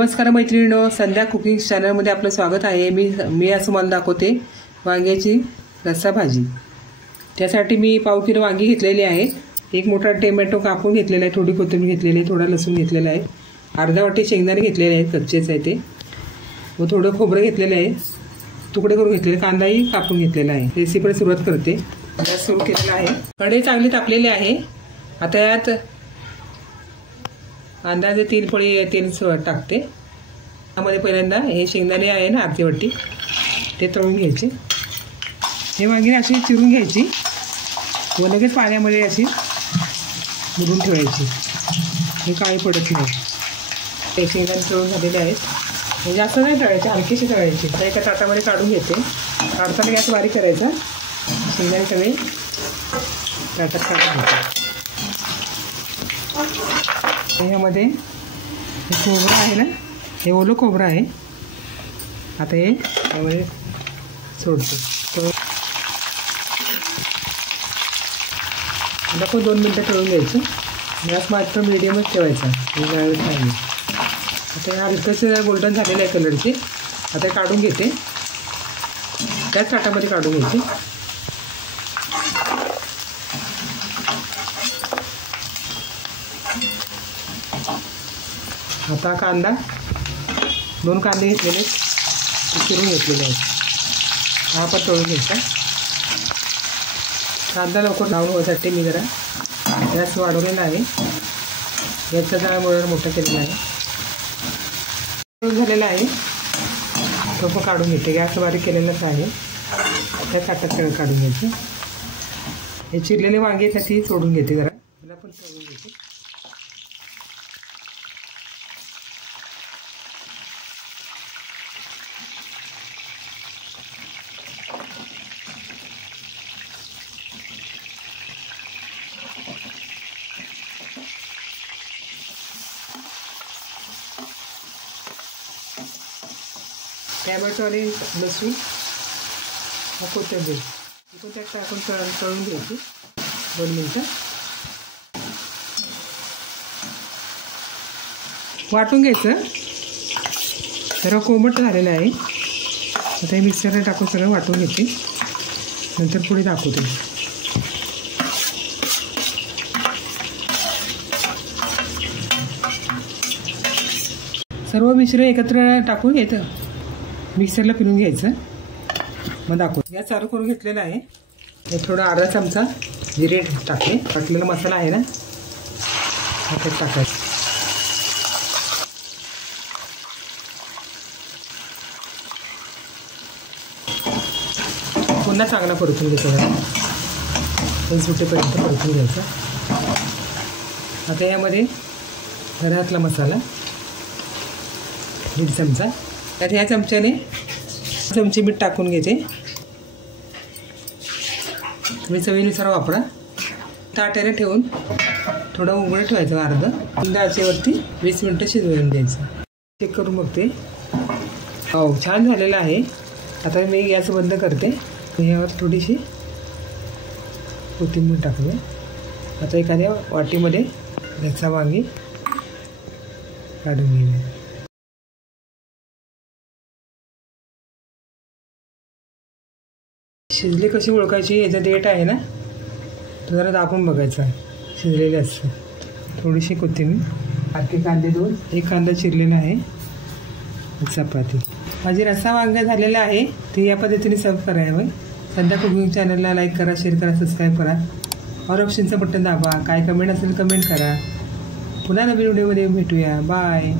नमस्कार मैत्रिणींनो, संध्या कुकिंग चॅनलमध्ये आपलं स्वागत आहे। मी आज तुम्हाला दाखवते वांग्याची रस्सा भाजी। त्यासाठी मी पाव किलो वांगी घेतलेली आहे, एक मोठा टोमॅटो कापून घेतलेला आहे, थोडी कोथिंबीर घेतलेली आहे, थोडा लसूण घेतलेला आहे, अर्धा वाटी शेंगदाणे घेतलेले आहेत, कच्चेच आहे ते, व थोडं खोबरं घेतलेलं आहे, तुकडे करून घेतलेले, कांदाही कापून घेतलेला आहे। रेसिपीला सुरुवात करते। गॅस सुरू केलेला आहे, कढई चांगली तापलेली आहे। आता यात अंदाजे 3 पळी तेल टाकते। त्यामध्ये पहिल्यांदा हे शेंगदाणे आहे ना, अर्धी वाटी ते तळून घ्यायचे। हे वांगी अशी चिरून घ्यायची व लगेच पाण्यामध्ये अशी बुडवून ठेवायची, हे काळी पडत नाही। ते शेंगदाणे तळून झालेले आहेत, जास्त नाही तळायचे, हलकेसे तळायचे। तर एका ताटामध्ये काढून घेते। काढताना गॅस बारीक करायचा, शेंगदाणे सगळे ताटात काढून घ्यायचे। ह्यामध्ये हे खोबरं आहे ना, हे ओलं खोबरं आहे, आता हे यामध्ये सोडतो। आता 2 मिनटं तळून घ्यायचं, गॅस मात्र मीडियमच ठेवायचा, जाळच नाही। आता हे हलकंसं गोल्डन झालेलं आहे कलरचे, आता काढून घेते, त्याच ताटामध्ये काढून घ्यायचे। आता कांदा 2 कांदे घेतलेले चिरून घेतलेले आहेत, हा पण तळून घ्यायचा। कांदा लवकर लावून होण्यासाठी मी जरा गॅस वाढवलेला आहे, गॅसचा जाळ मोठा केलेला आहे। तळून झालेला आहे तो पण काढून घेते, गॅस बारीक केलेलाच आहे, त्या ताटात सगळं काढून घ्यायचं। हे चिरलेले वांगे आहेत ती सोडून घेते, जरा मला पण तळून घेते। टॅमॅटो आणि लसूण व कोथिंबीर इकडून त्यात टाकून तळून घ्यायची 2 मिनटं, वाटून घ्यायचं। जरा कोमट झालेलं आहे, आता हे मिक्सरला टाकून सगळं वाटून घेते, नंतर पुढे दाखवते। सर्व मिश्रण एकत्र टाकून घेतं, मिक्सरला फिरून घ्यायचं, मग दाखवतो। गॅस चालू करून घेतलेला आहे, हे थोडा अर्धा चमचा जिरे टाकले, टाकलेला मसाला आहे ना त्यात टाकायचं। पुन्हा चांगला परतून घ्यायचा, ते सुटेपर्यंत परतून घ्यायचं। आता यामध्ये घरातला मसाला 1 चमचा, त्यात ह्या चमच्याने चमचे मीठ टाकून घेते, तुम्ही चवीनुसार वापरा। ताट्याने ठेवून थोडं उघडं ठेवायचं, अर्ध मंद आचेवरती 20 मिनटं शिजवून द्यायचं। चेक करून बघते, हो छान झालेलं आहे। आता मी गॅस बंद करते, यावर थोडीशी कोथिंबीर टाकूया। आता एखाद्या वाटीमध्ये रस्सा वांगी काढून घेऊया। शिजली कशी ओळखायची, याचा डेट आहे ना तो जरा दाबून बघायचा, शिजलेले असतं। थोडीशी कोथिंबीर, अर्धे कांदे 2, 1 कांदा चिरलेला आहे, चपाती। माझी रस्सा वांगा झालेला आहे, ते या पद्धतीने सर्व करावं। संध्या कुकिंग चॅनलला लाईक करा, शेअर करा, सबस्क्राईब करा, ऑल ऑप्शनचं बटन दाबा, काय कमेंट असेल कमेंट करा। पुन्हा नवीन व्हिडिओमध्ये भेटूया, बाय।